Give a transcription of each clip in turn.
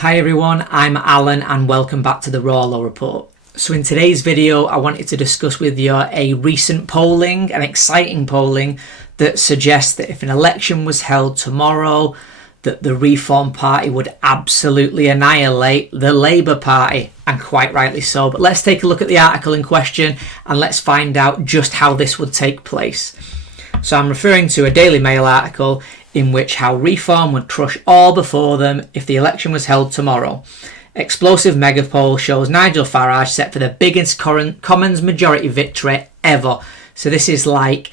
Hi everyone, I'm Alan and welcome back to the Rawlo report. So in today's video I wanted to discuss with you a recent polling, an exciting polling that suggests that if an election was held tomorrow that the Reform Party would absolutely annihilate the Labour Party, and quite rightly so. But let's take a look at the article in question and let's find out just how this would take place. So I'm referring to a Daily Mail article in which how Reform would crush all before them if the election was held tomorrow. Explosive mega poll shows Nigel Farage set for the biggest Commons majority victory ever. So this is like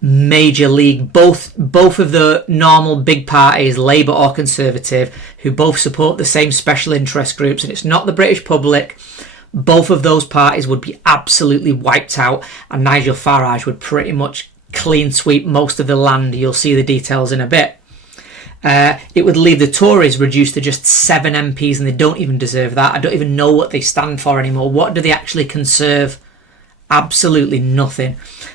major league. Both of the normal big parties, Labour or Conservative, who both support the same special interest groups, and it's not the British public. Both of those parties would be absolutely wiped out, and Nigel Farage would pretty much clean sweep most of the land. You'll see the details in a bit. It would leave the Tories reduced to just 7 MPs, and they don't even deserve that. I don't even know what they stand for anymore. What do they actually conserve? Absolutely nothing.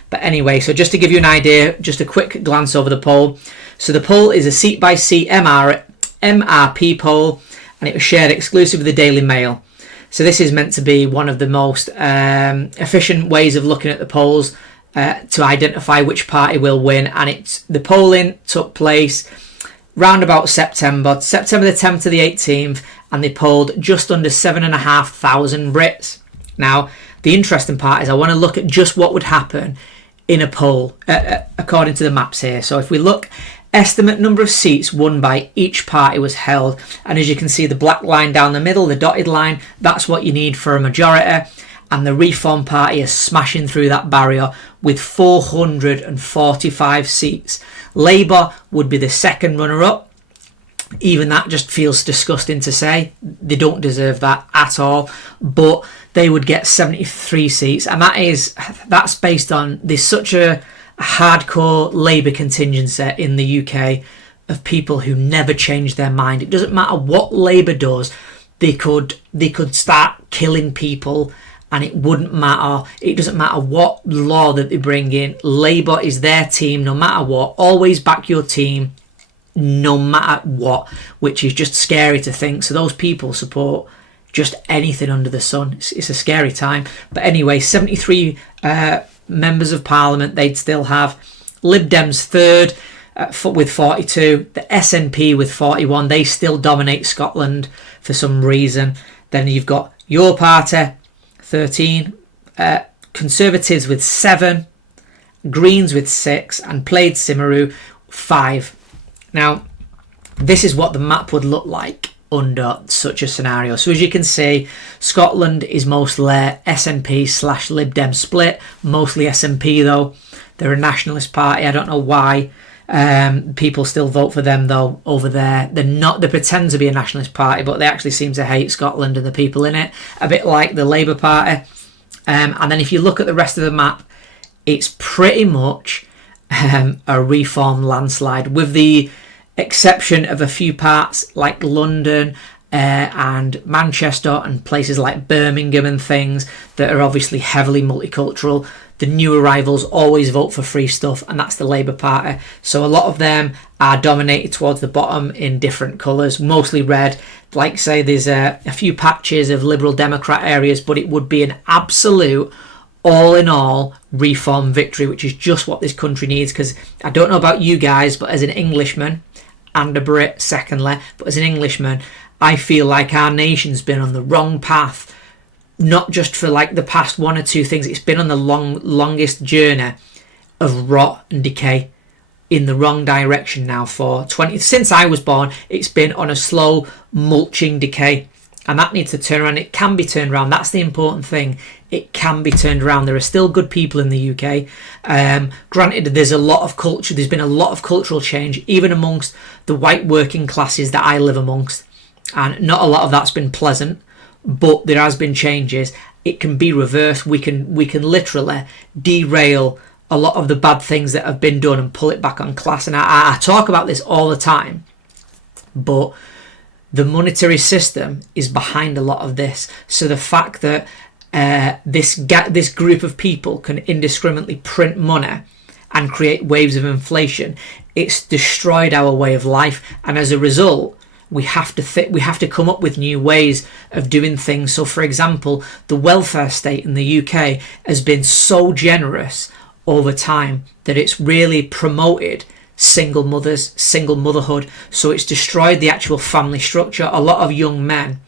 But anyway, so just to give you an idea, just a quick glance over the poll. So the poll is a seat-by-seat MRP poll, and it was shared exclusive with the Daily Mail. So this is meant to be one of the most efficient ways of looking at the polls to identify which party will win. And the polling took place round about September the 10th to the 18th, and they polled just under 7,500 Brits. Now, the interesting part is I want to look at just what would happen in a poll according to the maps here. So if we look, estimate number of seats won by each party was held, and as you can see, the black line down the middle, the dotted line, that's what you need for a majority. And the Reform Party is smashing through that barrier with 445 seats. Labour would be the second runner-up. Even that just feels disgusting to say. They don't deserve that at all. But they would get 73 seats. And that's based on, there's such a hardcore Labour contingency in the UK of people who never change their mind. It doesn't matter what Labour does. They could start killing people, and it wouldn't matter. It doesn't matter what law that they bring in. Labour is their team no matter what. Always back your team no matter what, which is just scary to think. So those people support just anything under the sun. It's a scary time. But anyway, 73 members of Parliament they'd still have. Lib Dems third with 42. The SNP with 41. They still dominate Scotland for some reason. Then you've got your party, 13, Conservatives with 7, Greens with 6, and Plaid Cymru 5. Now, this is what the map would look like under such a scenario. So as you can see, Scotland is mostly SNP / Lib Dem split, mostly SNP though. They're a nationalist party. I don't know why people still vote for them though over there. They pretend to be a nationalist party, but they actually seem to hate Scotland and the people in it, a bit like the Labour Party. And then if you look at the rest of the map, it's pretty much a Reform landslide, with the exception of a few parts like London and Manchester and places like Birmingham and things that are obviously heavily multicultural. The new arrivals always vote for free stuff, and that's the Labour Party. So a lot of them are dominated towards the bottom in different colours, mostly red. Like say there's a few patches of Liberal Democrat areas, but it would be an absolute all-in-all Reform victory, which is just what this country needs. Because I don't know about you guys, but as an Englishman, and a Brit secondly, but as an Englishman, I feel like our nation's been on the wrong path. Not just for like the past one or two things, it's been on the longest journey of rot and decay in the wrong direction now since I was born. It's been on a slow mulching decay, and that needs to turn around. It can be turned around. That's the important thing. It can be turned around. There are still good people in the UK. Granted, there's a lot of culture. There's been a lot of cultural change, even amongst the white working classes that I live amongst, and not a lot of that's been pleasant. But there has been changes. It can be reversed. We can literally derail a lot of the bad things that have been done and pull it back on class. And I talk about this all the time, but the monetary system is behind a lot of this. So the fact that this group of people can indiscriminately print money and create waves of inflation, it's destroyed our way of life. And as a result, We have to come up with new ways of doing things. So, for example, the welfare state in the UK has been so generous over time that it's really promoted single mothers, single motherhood. So it's destroyed the actual family structure. A lot of young men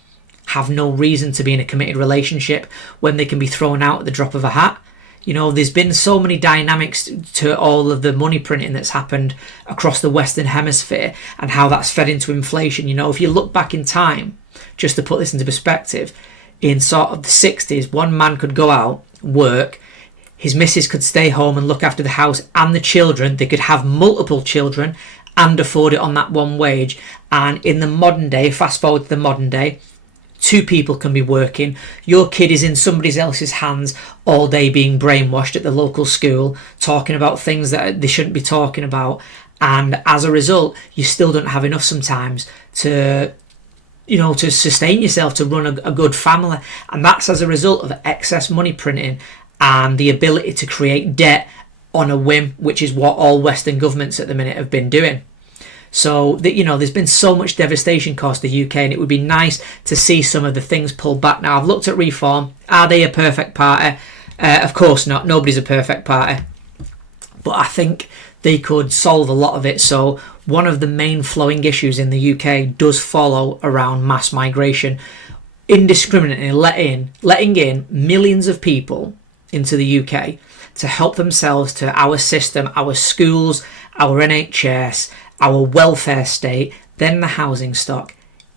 have no reason to be in a committed relationship when they can be thrown out at the drop of a hat. You know, there's been so many dynamics to all of the money printing that's happened across the Western Hemisphere and how that's fed into inflation. You know, if you look back in time, just to put this into perspective, in sort of the 60s, one man could go out, work, his missus could stay home and look after the house and the children. They could have multiple children and afford it on that one wage. And in the modern day, fast forward to the modern day, two people can be working. Your kid is in somebody else's hands all day being brainwashed at the local school, talking about things that they shouldn't be talking about. And as a result, you still don't have enough sometimes to sustain yourself, to run a good family. And that's as a result of excess money printing and the ability to create debt on a whim, which is what all Western governments at the minute have been doing. So, there's been so much devastation across the UK, and it would be nice to see some of the things pulled back. Now, I've looked at Reform. Are they a perfect party? Of course not. Nobody's a perfect party. But I think they could solve a lot of it. So, one of the main flowing issues in the UK does follow around mass migration. Indiscriminately letting in millions of people into the UK to help themselves to our system, our schools, our NHS, our welfare state, then the housing stock,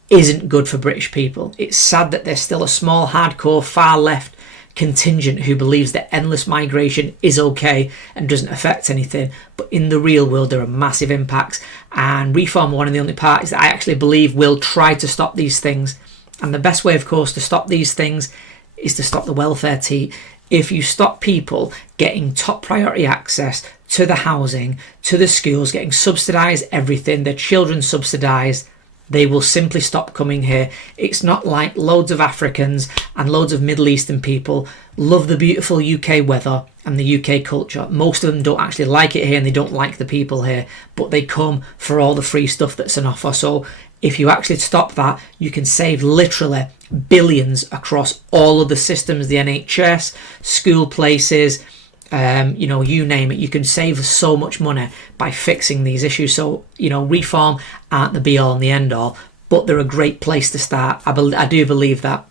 isn't good for British people. It's sad that there's still a small, hardcore, far left contingent who believes that endless migration is okay and doesn't affect anything. But in the real world, there are massive impacts. And Reform are one of the only parties that I actually believe will try to stop these things. And the best way, of course, to stop these things is to stop the welfare tea. If you stop people getting top priority access to the housing, to the schools, getting subsidised everything, their children subsidised, they will simply stop coming here. It's not like loads of Africans and loads of Middle Eastern people love the beautiful UK weather and the UK culture. Most of them don't actually like it here and they don't like the people here, but they come for all the free stuff that's on offer. So if you actually stop that, you can save literally billions across all of the systems, the NHS, school places, you name it. You can save so much money by fixing these issues. So, Reform aren't the be all and the end all, but they're a great place to start. I do believe that.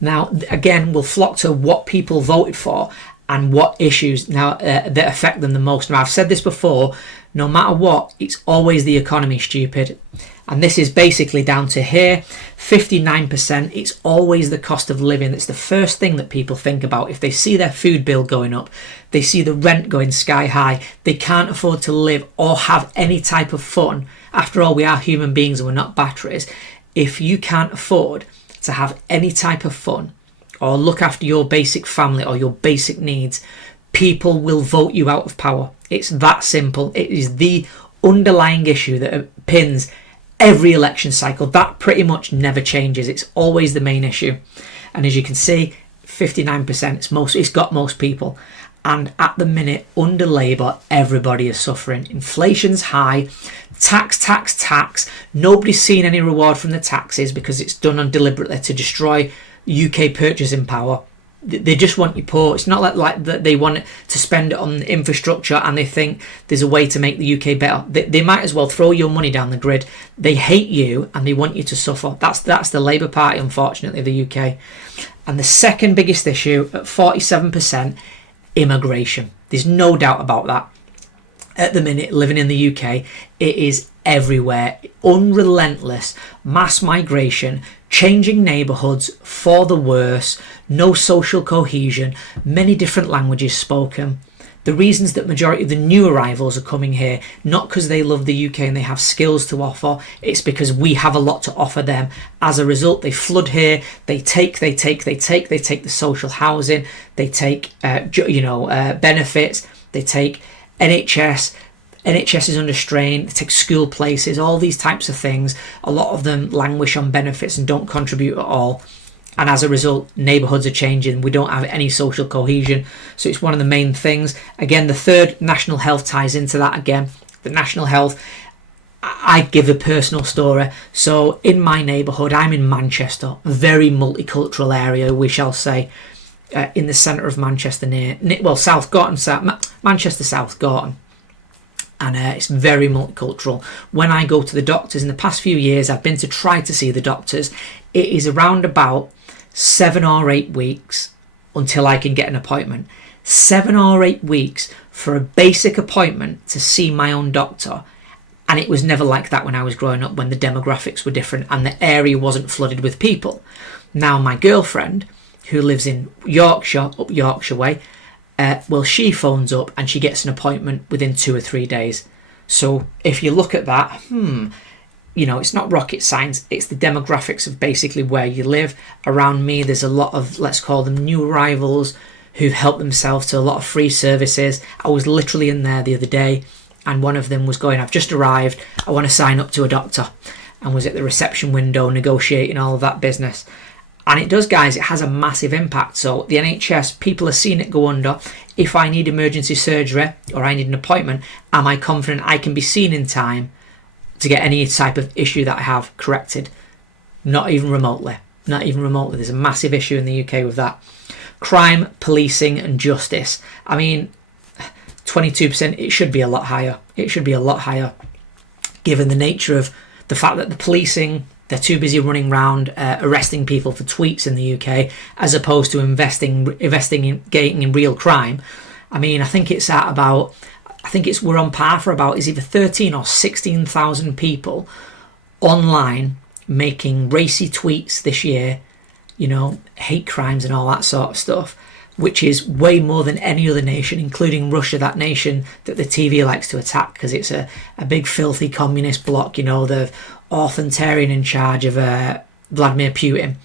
Now, again, we'll flock to what people voted for and what issues now that affect them the most. Now, I've said this before, no matter what, it's always the economy, stupid. And this is basically down to here, 59%. It's always the cost of living. It's the first thing that people think about. If they see their food bill going up, they see the rent going sky high, they can't afford to live or have any type of fun. After all, we are human beings and we're not batteries. If you can't afford to have any type of fun or look after your basic family or your basic needs, people will vote you out of power. It's that simple. It is the underlying issue that pins every election cycle. That pretty much never changes. It's always the main issue. And as you can see, 59%, it's got most people. And at the minute, under Labour, everybody is suffering. Inflation's high, tax. Nobody's seen any reward from the taxes because it's done on deliberately to destroy UK purchasing power. They just want you poor. It's not like that they want to spend it on infrastructure and they think there's a way to make the UK better. They might as well throw your money down the grid. They hate you and they want you to suffer. That's the Labour Party, unfortunately, the UK. And the second biggest issue at 47%, immigration. There's no doubt about that. At the minute, living in the UK, it is everywhere. Unrelentless mass migration, changing neighbourhoods for the worse, no social cohesion, many different languages spoken. The reasons that majority of the new arrivals are coming here, not because they love the UK and they have skills to offer, it's because we have a lot to offer them. As a result, they flood here, they take the social housing, they take benefits, they take NHS is under strain, they take school places, all these types of things. A lot of them languish on benefits and don't contribute at all. And as a result, neighbourhoods are changing. We don't have any social cohesion. So it's one of the main things. Again, the third, national health, ties into that again. The national health, I'd give a personal story. So in my neighbourhood, I'm in Manchester, a very multicultural area, we shall say, in the centre of Manchester, near South Gorton, Manchester South Gorton. And it's very multicultural. When I go to the doctors, in the past few years, I've been to try to see the doctors. It is around about 7 or 8 weeks until I can get an appointment. 7 or 8 weeks for a basic appointment to see my own doctor. And it was never like that when I was growing up, when the demographics were different and the area wasn't flooded with people. Now my girlfriend, who lives in Yorkshire, up Yorkshire way, she phones up and she gets an appointment within 2 or 3 days. So if you look at that, it's not rocket science. It's the demographics of basically where you live. Around me, there's a lot of, let's call them new arrivals, who've helped themselves to a lot of free services. I was literally in there the other day, and one of them was going, I've just arrived, I want to sign up to a doctor, and was at the reception window negotiating all of that business. And it does, guys, it has a massive impact. So the NHS, people are seeing it go under. If I need emergency surgery or I need an appointment, am I confident I can be seen in time to get any type of issue that I have corrected? Not even remotely. Not even remotely. There's a massive issue in the UK with that. Crime, policing and justice. I mean, 22%, it should be a lot higher. It should be a lot higher, given the nature of the fact that the policing, they're too busy running around arresting people for tweets in the UK, as opposed to investigating in real crime. I mean, I think we're on par for about, is either 13 or 16,000 people online making racy tweets this year, hate crimes and all that sort of stuff, which is way more than any other nation, including Russia, that nation that the TV likes to attack because it's a big filthy communist bloc, the authoritarian in charge of Vladimir Putin.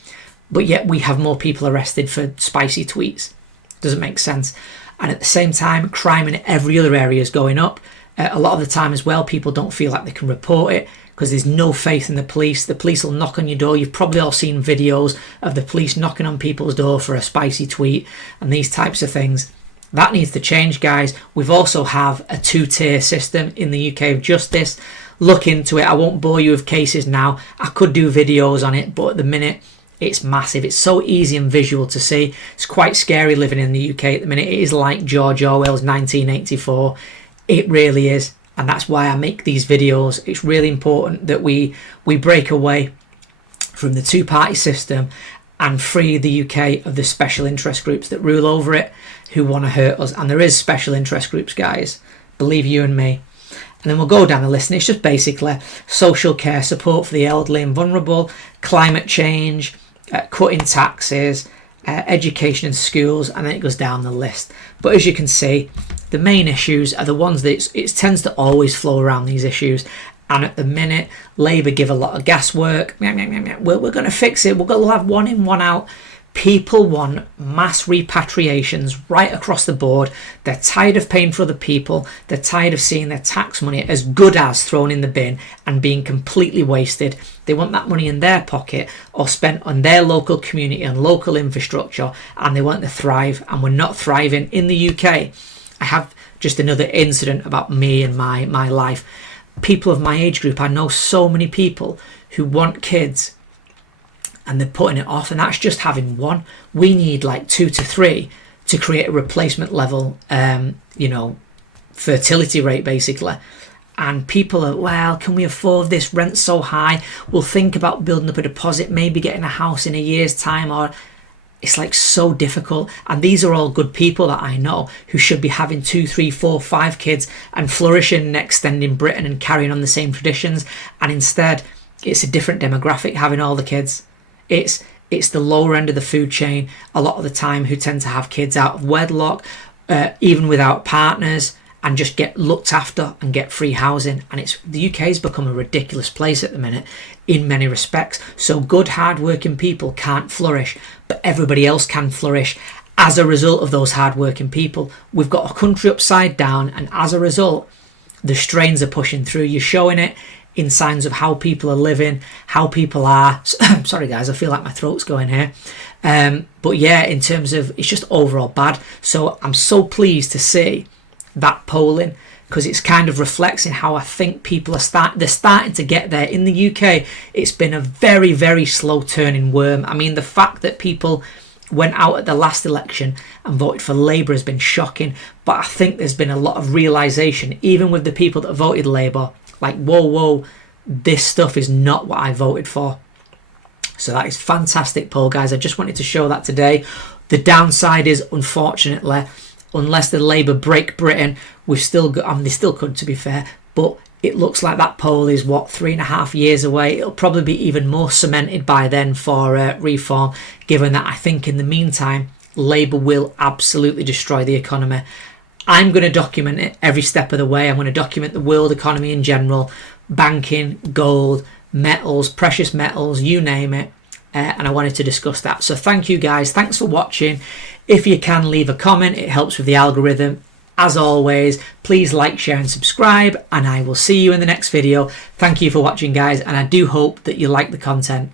But yet we have more people arrested for spicy tweets. Doesn't make sense. And at the same time, crime in every other area is going up. A lot of the time as well, people don't feel like they can report it because there's no faith in the police. The police will knock on your door. You've probably all seen videos of the police knocking on people's door for a spicy tweet and these types of things. That needs to change, guys. We've also have a 2-tier system in the UK of justice. Look into it. I won't bore you with cases now. I could do videos on it, but at the minute, it's massive. It's so easy and visual to see. It's quite scary living in the UK at the minute. It is like George Orwell's 1984. It really is. And that's why I make these videos. It's really important that we break away from the 2-party system and free the UK of the special interest groups that rule over it, who want to hurt us. And there is special interest groups, guys. Believe you and me. And then we'll go down the list, and it's just basically social care, support for the elderly and vulnerable, climate change, cutting taxes, education and schools, and then it goes down the list. But as you can see, the main issues are the ones that it tends to always flow around these issues. And at the minute, Labour give a lot of gas work. We're going to fix it. We'll have one in, one out. People want mass repatriations right across the board. They're tired of paying for other people. They're tired of seeing their tax money as good as thrown in the bin and being completely wasted. They want that money in their pocket or spent on their local community and local infrastructure, and they want to thrive, and we're not thriving in the UK. I have just another incident about me and my life. People of my age group, I know so many people who want kids and they're putting it off, and that's just having one. We need like 2 to 3 to create a replacement level fertility rate basically. And people are, well, can we afford this? Rent's so high. We'll think about building up a deposit, maybe getting a house in a year's time. Or it's like so difficult. And these are all good people that I know who should be having 2, 3, 4, 5 kids and flourishing and extending Britain and carrying on the same traditions. And instead, it's a different demographic having all the kids. It's the lower end of the food chain a lot of the time who tend to have kids out of wedlock, even without partners, and just get looked after and get free housing. And the UK's become a ridiculous place at the minute in many respects. So good, hard-working people can't flourish, but everybody else can flourish as a result of those hard-working people. We've got a country upside down, and as a result, the strains are pushing through. You're showing it in signs of how people are living, how people are. Sorry guys, I feel like my throat's going here. But yeah, in terms of, it's just overall bad. So I'm so pleased to see that polling, because it's kind of reflecting how I think people are they're starting to get there. In the UK, it's been a very, very slow turning worm. I mean, the fact that people went out at the last election and voted for Labour has been shocking, but I think there's been a lot of realisation, even with the people that voted Labour, like, whoa, this stuff is not what I voted for. So that is fantastic poll, guys. I just wanted to show that today. The downside is, unfortunately, unless the Labour break Britain, we've still got, I mean, they still could, to be fair, but it looks like that poll is, 3.5 years away. It'll probably be even more cemented by then for reform, given that I think in the meantime, Labour will absolutely destroy the economy. I'm going to document it every step of the way. I'm going to document the world economy in general, banking, gold, metals, precious metals, you name it. And I wanted to discuss that. So thank you, guys. Thanks for watching. If you can, leave a comment. It helps with the algorithm. As always, please like, share and subscribe, and I will see you in the next video. Thank you for watching, guys, and I do hope that you like the content.